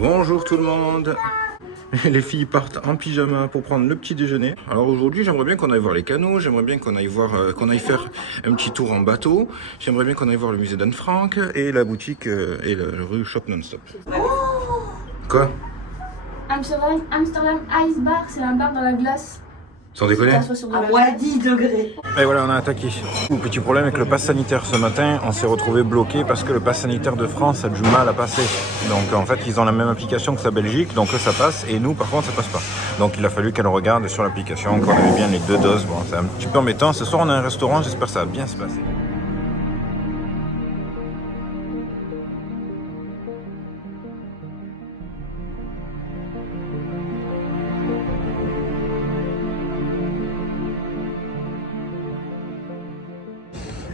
Bonjour tout le monde. Les filles partent en pyjama pour prendre le petit déjeuner. Alors aujourd'hui, j'aimerais bien qu'on aille voir les canaux, j'aimerais bien qu'on aille voir, qu'on aille faire un petit tour en bateau. J'aimerais bien qu'on aille voir le musée d'Anne Frank et la boutique et la rue Shop Non-Stop. Quoi? Amsterdam Ice Bar, c'est un bar dans la glace. Sans déconner? À moins 10 degrés. Et voilà, on a attaqué. Petit problème avec le pass sanitaire ce matin, on s'est retrouvé bloqué parce que le pass sanitaire de France a du mal à passer. Donc en fait, ils ont la même application que sa Belgique, donc eux ça passe et nous par contre ça passe pas. Donc il a fallu qu'elle regarde sur l'application qu'on avait bien les 2 doses. Bon, c'est un petit peu embêtant. Ce soir on a un restaurant, j'espère que ça va bien se passer.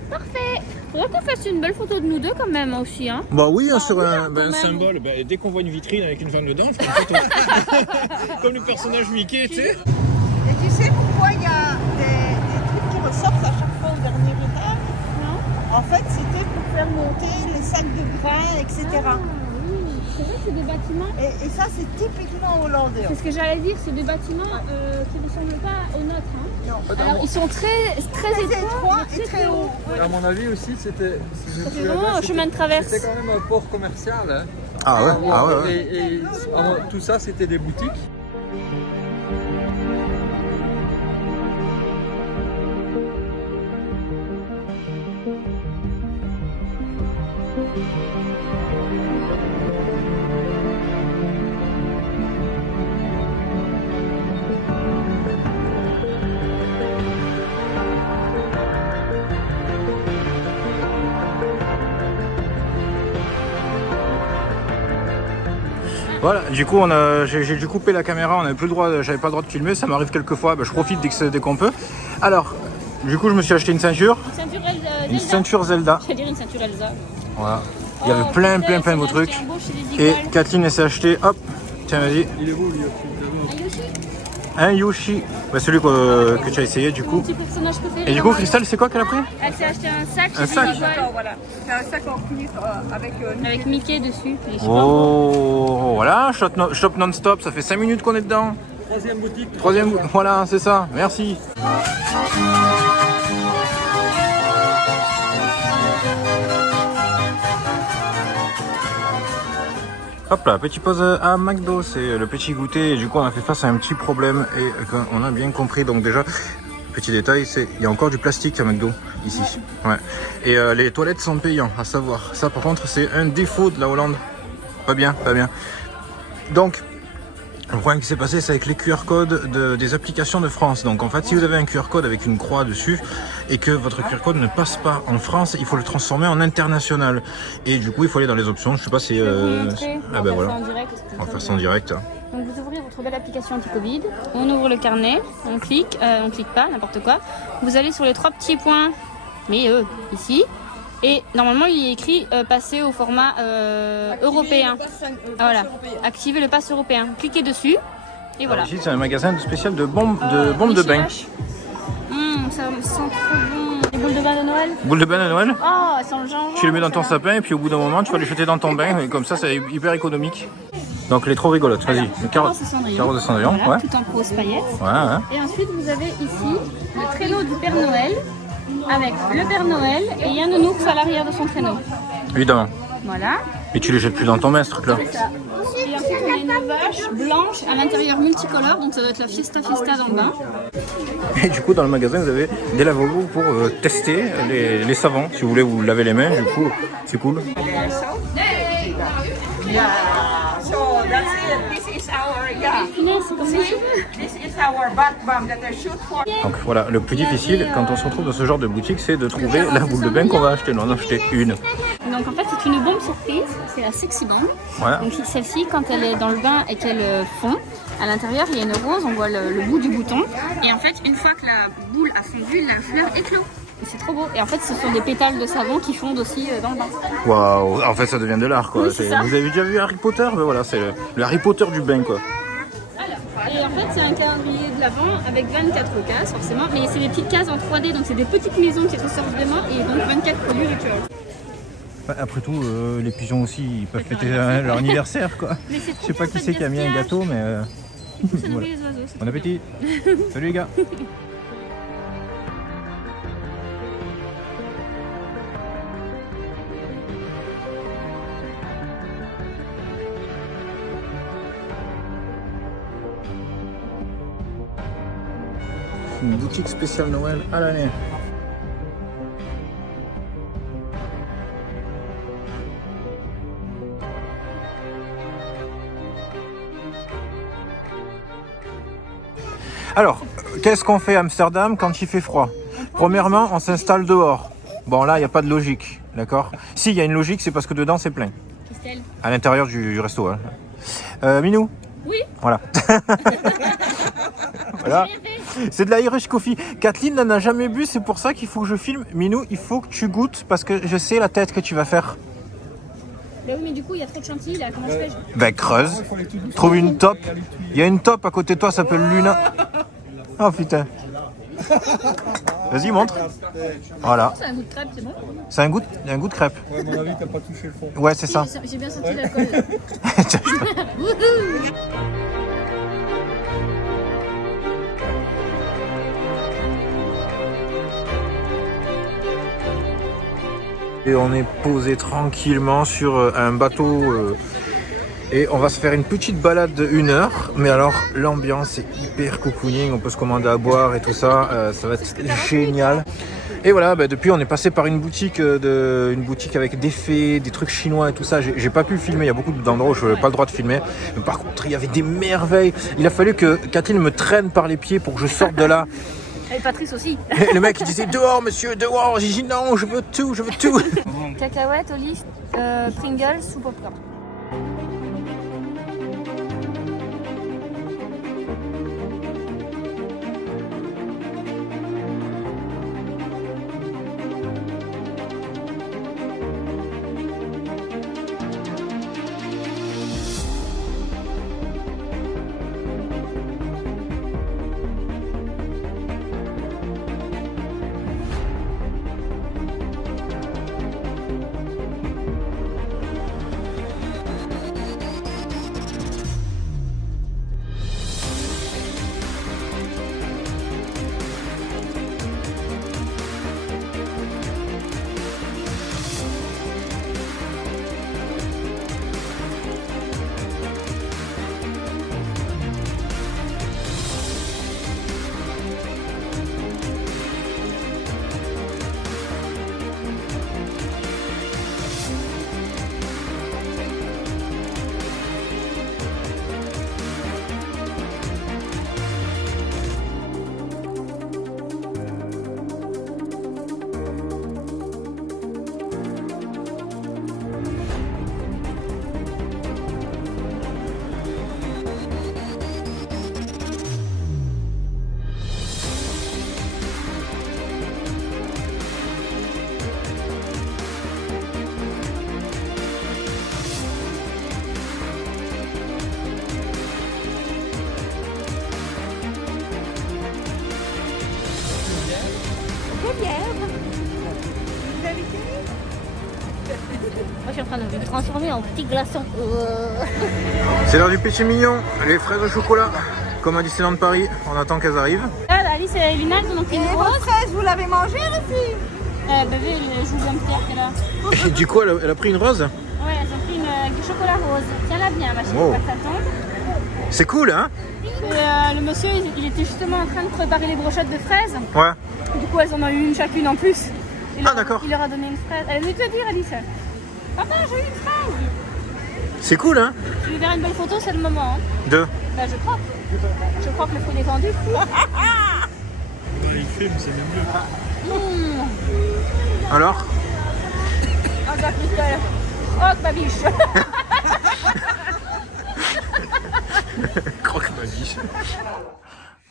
Parfait. Faudrait qu'on fasse une belle photo de nous deux quand même aussi, hein. Bah oui, sur oui, un symbole. Bah, dès qu'on voit une vitrine avec une femme dedans, on fait une photo. Comme le personnage Mickey, tu sais. Et tu sais pourquoi il y a des trucs qui ressortent à chaque fois au dernier étage? Non. En fait, c'était pour faire monter les sacs de grains, etc. Oui, c'est vrai que c'est des bâtiments. Et ça, c'est typiquement hollandais. C'est ce que j'allais dire, c'est des bâtiments qui ne ressemblent pas aux nôtres. Hein. Non. Alors ils sont très étroits et très hauts. Ouais. À mon avis aussi, c'était vraiment un chemin de traverse. C'était quand même un port commercial. Hein. Ah ouais, ah ouais, ouais. Et tout ça, c'était des boutiques. Voilà, du coup j'ai dû couper la caméra, on n'avait plus le droit, j'avais pas le droit de filmer, ça m'arrive quelques fois, bah, je profite dès qu'on peut. Alors, du coup je me suis acheté une ceinture. Une ceinture Zelda. Une ceinture Zelda. J'allais dire une ceinture Elsa. Voilà. Il y avait plein de beaux trucs. Et Kathleen elle s'est acheté, hop, tiens vas-y, Il est beau, lui aussi. un Yoshi. Bah, celui que tu as essayé du coup. Mon petit personnage préféré. Et du coup Christelle, c'est quoi qu'elle a pris? Elle s'est acheté un sac. Un sac. Voilà. C'est un sac en cuir Avec Mickey dessus. Il est super beau. Oh, voilà, Shop Non-Stop, ça fait 5 minutes qu'on est dedans. Troisième boutique. Voilà, c'est ça, merci. Hop là, petit pause à McDo, c'est le petit goûter et du coup on a fait face à un petit problème et on a bien compris. Donc déjà, petit détail, c'est il y a encore du plastique à McDo ici. Ouais. Et les toilettes sont payantes, à savoir. Ça par contre c'est un défaut de la Hollande. Pas bien, pas bien. Donc le problème qui s'est passé, c'est avec les QR codes des applications de France. Donc en fait, si vous avez un QR code avec une croix dessus et que votre QR code ne passe pas en France, il faut le transformer en international. Et du coup, il faut aller dans les options. Je sais pas si. Ah ben voilà. On va faire ça en direct. Donc vous ouvrez votre belle application anti-Covid, on ouvre le carnet, on clique pas, n'importe quoi. Vous allez sur les 3 petits points, mais ici. Et normalement, il est écrit passer au format européen. Voilà, activer le pass européen. Cliquez dessus et voilà. Alors ici, c'est un magasin spécial de bombes de bain. Ça sent trop bon. Les boules de bain de Noël. Boules de bain de Noël. Oh, elles sont le genre. Tu les mets dans ton sapin et puis au bout d'un moment, tu vas les jeter dans ton bain. Et comme ça, c'est hyper économique. Donc, elle est trop rigolote. Vas-y. Carotte de Cendrillon. Carotte de Cendrillon, Voilà, ouais. tout en rose paillettes. Ouais. Et ensuite, vous avez ici le traîneau du Père Noël avec le Père Noël et il y a un nounours à l'arrière de son traîneau. Évidemment. Voilà. Et tu les jettes plus dans ton bain, ce truc-là. C'est ça. Et ensuite, on a une vache blanche à l'intérieur multicolore, donc ça doit être la Fiesta dans le bain. Et du coup, dans le magasin, vous avez des lavabos pour tester les savons. Si vous voulez vous laver les mains, du coup, c'est cool. So that's it. This is our Punaise, c'est comme ça. This is our bath bomb that I shoot for. Donc voilà, le plus difficile quand on se retrouve dans ce genre de boutique, c'est de trouver la boule de bain qu'on va acheter. Nous en avons acheté une. Donc en fait, c'est une bombe surprise, c'est la sexy bomb. Ouais. Donc celle-ci, quand elle est dans le bain et qu'elle fond, à l'intérieur il y a une rose, on voit le bout du bouton. Et en fait, une fois que la boule a fondu, la fleur éclot. Et c'est trop beau. Et en fait, ce sont des pétales de savon qui fondent aussi dans le bain. Waouh, en fait ça devient de l'art quoi. Oui, c'est ça. Vous avez déjà vu Harry Potter? Ben voilà, c'est le Harry Potter du bain quoi. Et en fait, c'est un calendrier de l'Avent avec 24 cases forcément, mais c'est des petites cases en 3D, donc c'est des petites maisons qui ressortent vraiment et donc 24 produits rituels. Bah, après tout, les pigeons aussi, ils peuvent fêter leur anniversaire, quoi. Mais c'est Je trop sais bien, pas qui c'est qui a mis un gâteau, mais Ça nous voilà. fait les oiseaux. c'est Bon trop appétit. Salut les gars. Une boutique spéciale Noël à l'année. Alors, qu'est-ce qu'on fait à Amsterdam quand il fait froid? Premièrement, on s'installe dehors. Bon, là, il n'y a pas de logique, d'accord? Si, il y a une logique, c'est parce que dedans, c'est plein. bien. Christelle. À l'intérieur du resto. Hein. Minou? Oui. Voilà. Voilà. C'est de la Irish Coffee. Kathleen n'en a jamais bu, c'est pour ça qu'il faut que je filme. Minou, il faut que tu goûtes parce que je sais la tête que tu vas faire. Bah oui, mais du coup, il y a trop de chantilly là. Comment je fais? Ben, creuse. Trouve une top. Il y a une top à côté de toi, ça s'appelle Luna. Oh putain. Vas-y, montre. Voilà. C'est un goût de crêpe, c'est bon? C'est un goût de crêpe. Ouais, à mon avis, t'as pas touché le fond. Ouais, c'est ça. J'ai bien senti l'alcool. Tiens, je- Wouhou. Et on est posé tranquillement sur un bateau et on va se faire une petite balade de 1 heure. Mais alors l'ambiance est hyper cocooning, on peut se commander à boire et tout ça, ça va être génial. Et voilà, bah, depuis on est passé par une boutique avec des fées, des trucs chinois et tout ça. J'ai pas pu filmer, il y a beaucoup d'endroits où je n'avais pas le droit de filmer. Mais par contre il y avait des merveilles. Il a fallu que Kathleen me traîne par les pieds pour que je sorte de là. Et Patrice aussi. Et le mec il disait dehors monsieur, dehors. J'ai dit non, je veux tout, je veux tout. Cacahuètes, olives, Pringles ou popcorn. Moi, je suis en train de me transformer en petit glaçon. C'est l'heure du péché mignon, les fraises au chocolat. Comme à Disneyland Paris, on attend qu'elles arrivent. Là, Alice et Luna, elles en ont pris une Et grosse. votre fraise, vous l'avez mangée, les filles? Bébé, il joue comme pierre, t'es là. Et du coup, elle a pris une rose. Ouais, elles ont pris du chocolat rose. Tiens-la bien, ma chérie, Wow. pas que ça tombe. C'est cool, hein? Et, le monsieur, il était justement en train de préparer les brochettes de fraises. Ouais. Du coup, elles en ont eu une chacune en plus. Ah, d'accord. Il leur a donné une fraise. Elle a dû te dire, Alice. Papa, j'ai eu une fraise. C'est cool, hein? Tu veux faire une belle photo, c'est le moment. Hein. Deux. Bah, je crois. Je crois que le fruit est tendu. Il filme, c'est mieux. Alors? Oh, bah, Christelle. Oh, ma biche. Croque ma biche.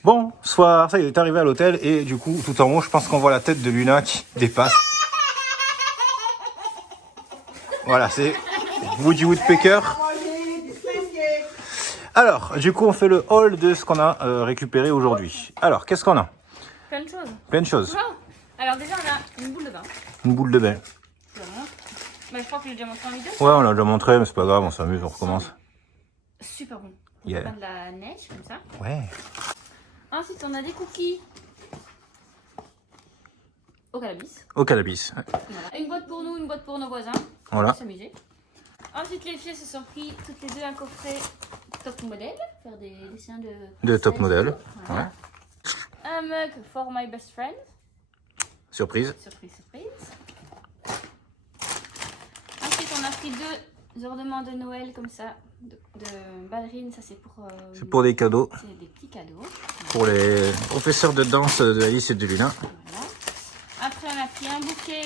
Bon, soir, ça il est arrivé à l'hôtel et du coup, tout en haut, je pense qu'on voit la tête de Luna qui dépasse. Voilà, c'est Woody Woodpecker. Alors, du coup, on fait le haul de ce qu'on a récupéré aujourd'hui. Alors, qu'est-ce qu'on a? Plein de choses. Plein de choses. Oh. Alors, déjà, on a une boule de bain. Une boule de bain. Je te la montre. Bah, je crois que je l'ai déjà montré en vidéo. Ouais, on l'a déjà montré, mais c'est pas grave, on s'amuse, on recommence. Super bon. Yeah. On a de la neige comme ça. Ouais. Ensuite, on a des cookies au cannabis. Au cannabis. Ouais. Voilà. Une boîte pour nous, une boîte pour nos voisins. Voilà. On va s'amuser. Ensuite, les filles se sont pris toutes les deux un coffret top modèle. Faire des dessins De top modèle. Voilà. Ouais. Un mug for my best friend. Surprise. Surprise, surprise. Ensuite, on a pris deux ornements de Noël comme ça, de ballerines. Ça, c'est pour. C'est pour des cadeaux. C'est des petits cadeaux. Pour les professeurs de danse de Alice et de Luna. Voilà. Après, on a pris un bouquet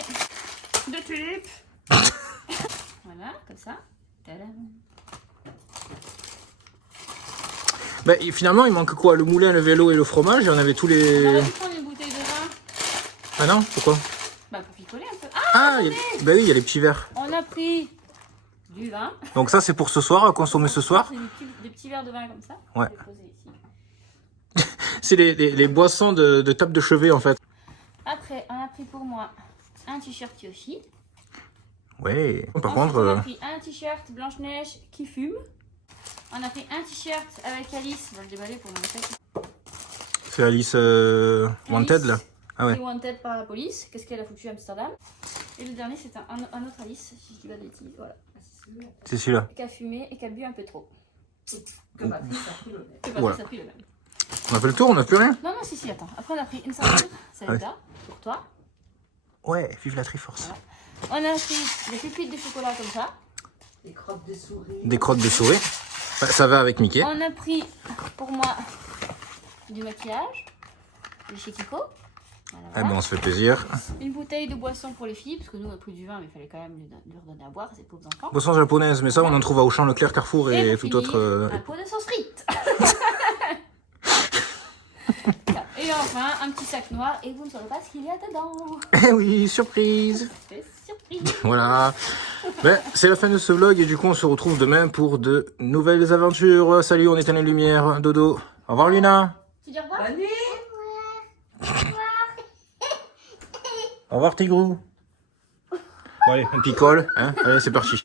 de tulipes. Voilà, comme ça. Tadam. Bah, et finalement, il manque quoi? Le moulin, le vélo et le fromage. Et on avait tous On les. aurait pu prendre une bouteille de vin. Ah non? Pourquoi? Bah, pour picoler un peu. Ah, bah oui, il y a les petits verres. On a pris du vin. Donc ça, c'est pour ce soir, à consommer ce soir. C'est des petits verres de vin comme ça. Ouais. Je vais poser ici. C'est les boissons de table de chevet, en fait. Après, on a pris pour moi un t-shirt Yoshi. Ouais. Par Ensuite, contre, on a pris un t-shirt Blanche-Neige qui fume. On a pris un t-shirt avec Alice. On va le déballer pour montrer. c'est Alice Wanted, là. Ah ouais. Qui est wanted par la police. Qu'est-ce qu'elle a foutu à Amsterdam. Et le dernier, c'est un autre Alice, si je dis pas de bêtises. Voilà. C'est celui-là. Qui a fumé et qui a bu un peu trop. Que Patrice a pris le même. Que Patrice Voilà. a pris le même. On a fait le tour, on n'a plus rien. Non, non, si, attends. Après, on a pris une ceinture. Celle-là, Ouais. pour toi. Ouais, vive la Triforce. On a pris des pépites de chocolat comme ça. Des crottes de souris. Des crottes de souris. Bah, ça va avec Mickey. On a pris pour moi du maquillage de chez Kiko. Voilà, Eh voilà. ben, on se fait plaisir. Une bouteille de boisson pour les filles, parce que nous on a pris du vin, mais il fallait quand même leur donner à boire, ces pauvres enfants. Boisson japonaise, mais ça, on en trouve à Auchan, Leclerc, Carrefour et pour tout finir, autre. un pot de sauce frite. Et enfin, un petit sac noir, et vous ne saurez pas ce qu'il y a dedans. Eh oui, surprise. C'est surprise. Voilà. Ben, c'est la fin de ce vlog et du coup, on se retrouve demain pour de nouvelles aventures. Salut, on éteint les lumières. Dodo. Au revoir, Lina. Tu dis au revoir? Bonne nuit. Au revoir, Tigrou. Bon, allez, on picole. Hein. Allez, c'est parti.